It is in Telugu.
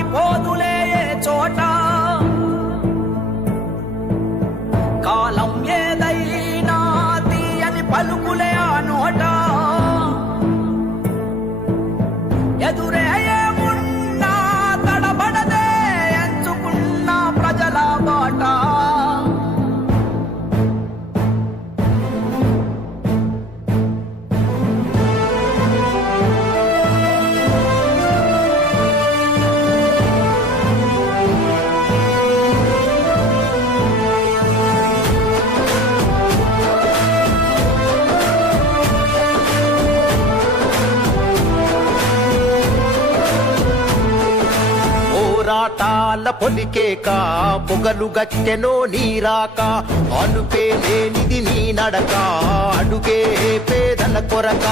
ఆగిపోదులే ఏ చోట కాలం ఏదైనా తీయని పలుకులే ఆ నోట ఎదురే ఏమున్నా తడబడదే ఎంచుకున్న ప్రజల బాట పోరాటాల పొలికేక పొగలు గట్టెనో నీరాక అలుపే లేనిది నీ నడక అడుగే పేదల కొరక